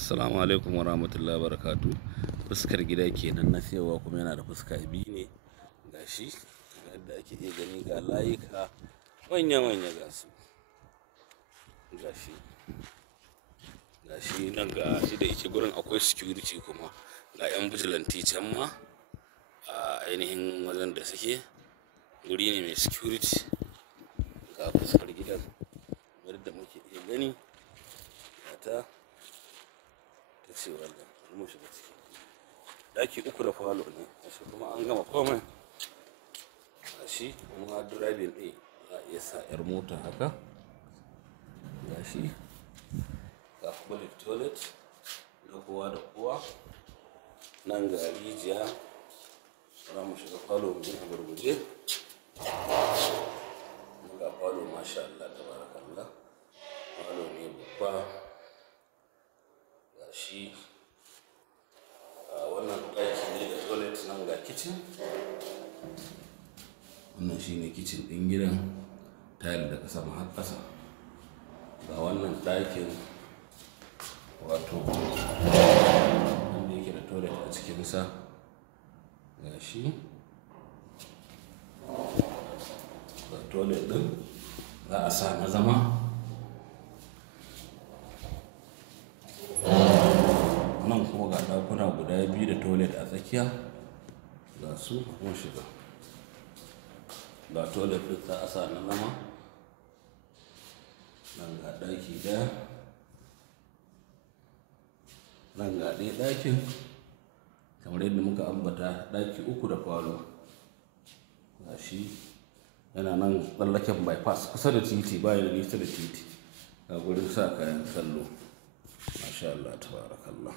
Assalamu alaikum wa rahmatullahi wa barakatuh. Fuskar gida kenan na siyarwa kuma yana da fuska biyu ne. Gashi yadda ake iya gani ga layuka manya-manya gasu. Gashi nan gashi da yake gurin akwai security kuma ga 'yan vigilante can ma a ainihin wajen da suke. Guri ne mai security ga fuskar gidan yadda muke iya gani. Ta ce wannan mu shiga ciki. Daki uku da falo ne, gashi kuma an gama komai. Gashi kuma driving ɗin za a iya sa 'yar mota haka. Gashi ga public toilet na kowa da kowa. Nan ga rijiya, za mu shiga falo mu a gurguje. Ga falo masha Allah tabarakallah. Falo ne babba. Gashi wannan ɗaki ne da toilet nan ga kitchen. Wannan shine kitchen ɗin gidan, tile daga sama har ƙasa. Ga wannan ɗakin wato wanda yake da toilet a cikinsa. Gashi ga toilet ɗin za a sa na zama. Nan kuma ga ɗakuna guda biyu da toilet a tsakiya. Ga su mun shiga. Ga toilet ɗin za a sa na zama. Nan ga ɗaki ɗaya. Nan ga ɗaya ɗakin kamar yadda muka ambata ɗaki uku da falo. Gashi yana nan tsallaken bypass kusa da titi bayan da nisa da titi. Ga gurin sa kayan kallo. Masha Allah tabarakallah.